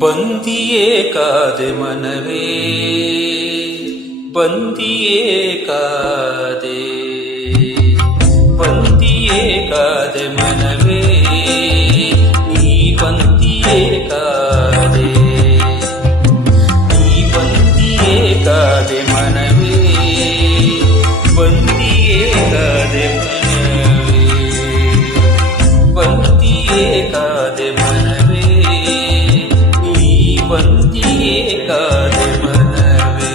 ಬಂದಿಯೇ ಕಾದೆ ಮನವೇ ಬಂದಿಯೇ ಕಾದೆ ಬಂದಿಯೇ ಕಾದೆ ಮನವೇ ನೀ ಬಂದಿಯೇ ಕಾದೆ ನೀ ಬಂದಿಯೇ ಕಾದೆ ಮನವೇ ಬಂದಿಯೇ ಕಾದೆ ಮನವೇ ಬಂದಿಯೇ ಕಾದೆ ಮನವೇ ನೀ ಬಂದಿಯೇ ಕಾದೆ ಮನವೇ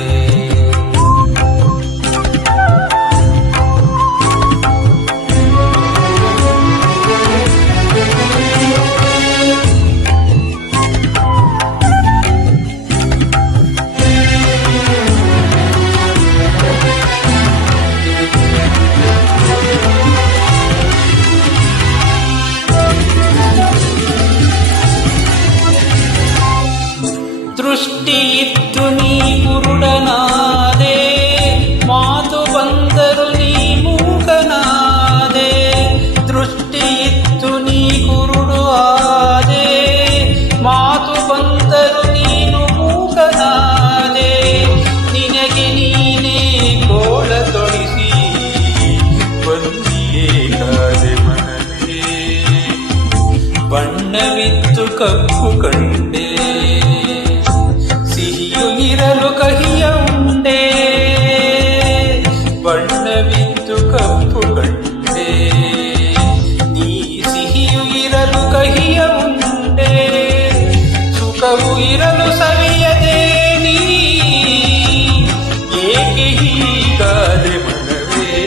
ದೃಷ್ಟಿ ಇತ್ತು ನೀ ಕುರುಡನಾದೆ ಮಾತು ಬಂದರು ನೀ ಮೂಕನಾದೆ ದೃಷ್ಟಿ ಇತ್ತು ನೀ ಕುರುಡು ಆದೆ ಮಾತು ಬಂದರು ನೀನು ಮೂಕನಾದೆ ನಿನಗೆ ನೀನೇ ಕೋಳ ತೊಡಿಸಿ ಬಂದಿಯೇ ಕಾದೆ ಮನವೇ ಬಣ್ಣವಿತ್ತು ಕಪ್ಪು ಕಂಡೆ ಇರಲು ಕಹಿಯ ಉಂಡೆ ಬಣ್ಣವಿತ್ತು ಕಪ್ಪು ಕಂಡೆ ನೀ ಸಿಹಿಯು ಇರಲು ಕಹಿಯ ಉಂಡೆ ಸುಖವು ಇರಲು ಸವಿಯದೆ ನೀ ಏಕೆ ಹೀಗಾದೆ ಮನವೇ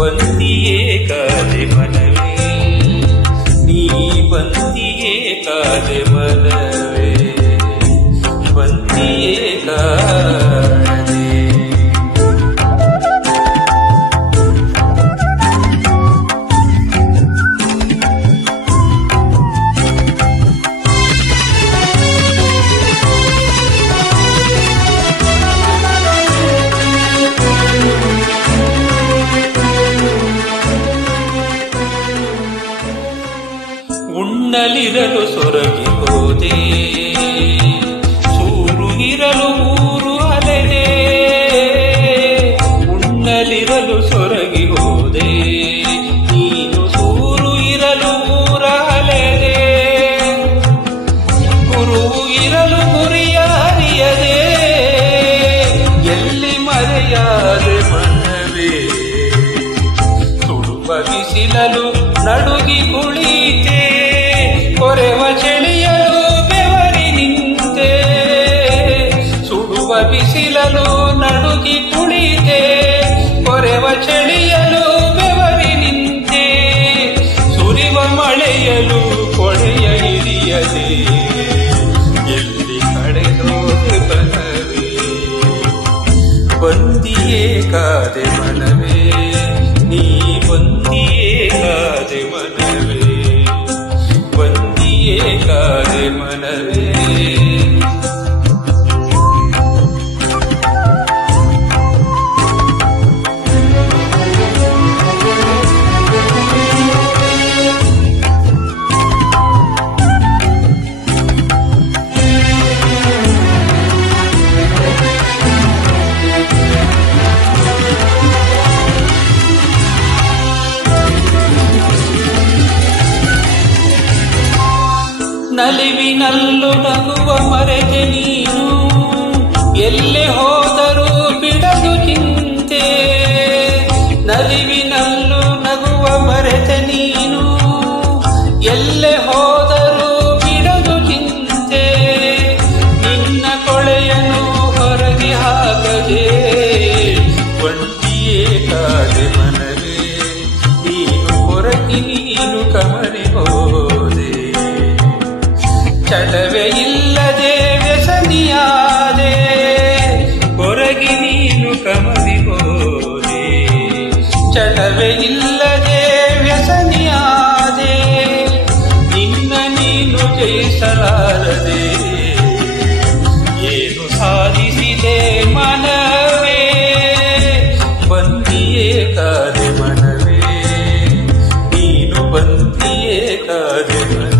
ಬಂದಿಯೇ ಕಾದೆ ಮನವೇ ನೀ ಬಂದಿಯೇ ಕಾದೆ ಮನವೇ ಬಂದಿಯೇ ಕಾದೆ ಉಣ್ಣಲಿರಲು ಸೊರಗಿ ಹೋದೆ ಇರಲು ಊರು ಅಲೆದೆ ಉಣ್ಣಲಿರಲು ಸೊರಗಿ ಹೋದೆ ನೀನು ಸೂರು ಇರಲು ಊರ ಅಲೆದೆ ಗುರುವು ಇರಲು ಗುರಿಯ ಅರಿಯದೆ ಎಲ್ಲಿ ಮರೆಯಾದೆ ಮನವೇ ತುಡುವ ಬಿಸಿಲಲು ನಡುಗಿ ಕುಳಿತೆ ಕೊರೆವ ಚಳಿಯಲು ಬೆವರಿ ನಿಂತೆ ಸುಡುವ ಬಿಸಿಲಲು ನಡುಗಿ ಕುಳಿತೆ ಕೊರೆವ ಚಳಿಯಲು ಬೆವರಿ ನಿಂತೆ ಸುರಿವ ಮಳೆಯಲು ಕೊಳೆಯ ಹಿರಿಯದೆ ಎಲ್ಲಿ ಕಳೆದೋದೆ ಮನವೇ ಬಂದಿಯೇ ಕಾದೆ ಮನವೇ ನೀ ಬಂದಿಯೇ ಕಾದೆ ಮನವೇ ಬಂದಿಯೇ ಕಾದೆ ಮನವೇ ನಲಿವಿನಲ್ಲೂ ನಗುವ ಮರೆತೆ ನೀನು ಎಲ್ಲೆ ಹೋದರೂ ಬಿಡದು ಚಿಂತೆ ನಲಿವಿನಲ್ಲೂ ನಗುವ ಮರೆತೆ ನೀನು ಎಲ್ಲೆ ಹೋದರೂ ಬಿಡದು ಚಿಂತೆ ನಿನ್ನ ಕೊಳೆಯನ್ನು ಹೊರಗೆ ಹಾಕದೆ ಒಂಟಿಯೇ ಕಾದೆ ಮನವೇ ನೀನು ಹೊರಗೆ ನೀನು ಕಮರಿ ಹೋದೆ ಚಟವೇ ಇಲ್ಲದೆ ವ್ಯಸನಿಯಾದೆ ಹೊರಗಿ ನೀನು ಕಮರಿ ಹೋದೆ ಚಟವೇ ಇಲ್ಲದೆ ವ್ಯಸನಿಯಾದೆ ನಿನ್ನ ನೀನು ಜಯಿಸಲಾರದೆ ಏನು ಸಾಧಿಸಿದೆ ಮನವೇ ಬಂದಿಯೇ ಕಾದೆ ಮನವೇ ನೀನು ಬಂದಿಯೇ ಕಾದೆ ಮನವೇ